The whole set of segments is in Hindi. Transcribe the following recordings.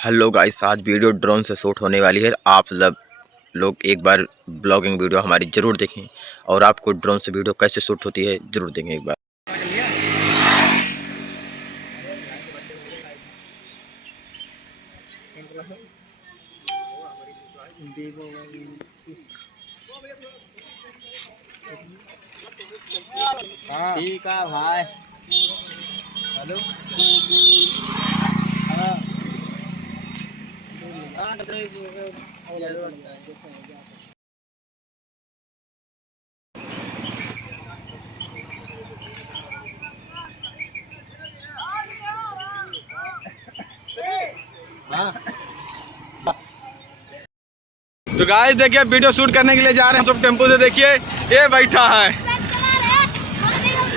हेलो गाइस, आज वीडियो ड्रोन से शूट होने वाली है। आप सब लोग एक बार ब्लॉगिंग वीडियो हमारी ज़रूर देखें और आपको ड्रोन से वीडियो कैसे शूट होती है ज़रूर देखें एक बार। ठीक है भाई। हेलो। तो गाइस देखिए, वीडियो शूट करने के लिए जा रहे हैं सब टेम्पो से। देखिए ये बैठा है,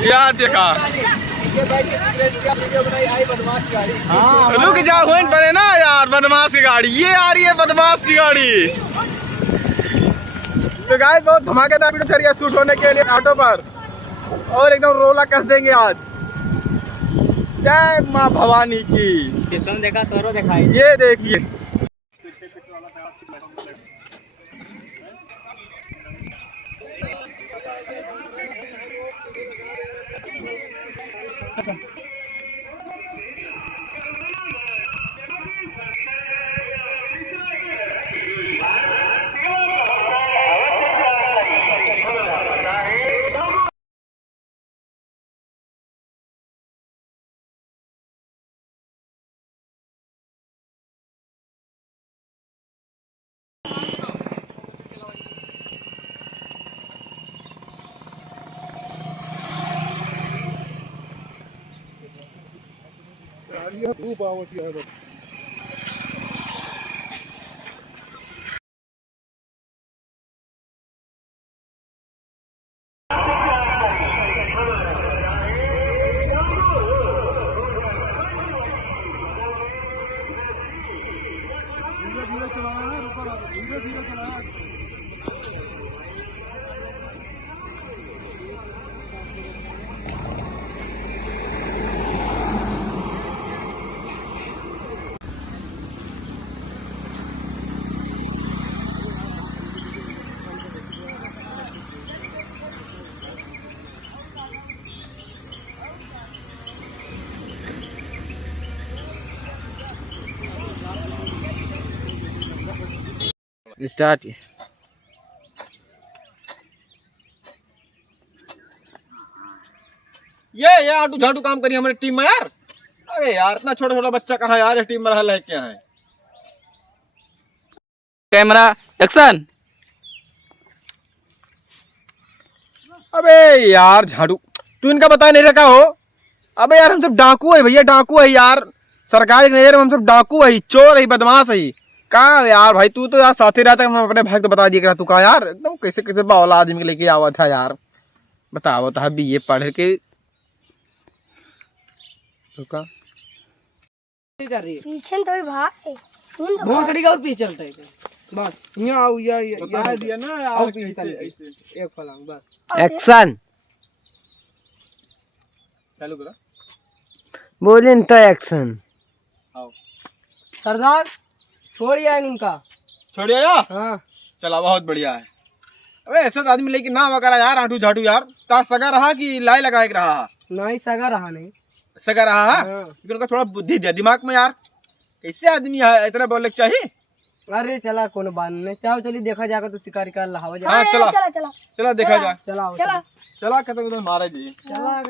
यहाँ देखा। रुक जाओ, वहीं पर है ना यार, बदमाश की गाड़ी ये आ रही है, बदमाश की गाड़ी। तो गाइस बहुत धमाकेदार वीडियो चल रही है शूट होने के लिए ऑटो पर, और एकदम रोला कस देंगे आज। जय माँ भवानी की। देखा तोरो देखा ये देखिए खूप आवडती आहे बघ। धीरे चलाना है, धीरे चलाना है। स्टार्ट। ये आटू झाटू काम करी हमारी टीम में यार। अरे यार, इतना छोटा छोटा बच्चा कहाँ यार, ये टीम में रहा है क्या है। Camera action. अबे यार झाड़ू, तू इनका बता नहीं रखा हो। अबे यार हम सब डाकू है भैया, डाकू है यार। सरकार की नजर में हम सब डाकू है, चोर है, बदमाश है। कहाँ यार भाई, तू तो यार साथ ही रहता है। मैं अपने भाई को बता दिया तू कहा यार, एकदम कैसे कैसे बावला आदमी के लेके आवा था यार। बताओ था BA पढ़ के पीछे तो भाई भोसड़ी का पीछे चलता है बस। यहाँ आओ, या बता दिया ना यार, एक फलांग बस। एक्शन चालू करो। बोले तो एक्शन। सरदार छोड़िए इनका। छोड़िए या? हाँ चला, बहुत बढ़िया है। अबे ऐसा तो आदमी लेकिन ना वगैरह यार, आंटू झाटू यार। ता सगा रहा कि लाई लगा के रहा? नहीं सगा रहा नहीं, सगा रहा है। हाँ। लेकिन उनका थोड़ा बुद्धि दिया दिमाग में यार। कैसे आदमी है, इतना बोलने के चाहिए। अरे चला कोनो बात नहीं, चाहो चलिए देखा जाएगा तो शिकारी का लहावा जाए। हाँ चला चला चला चला देखा जाए। चला चला खत्म मारा जी। चला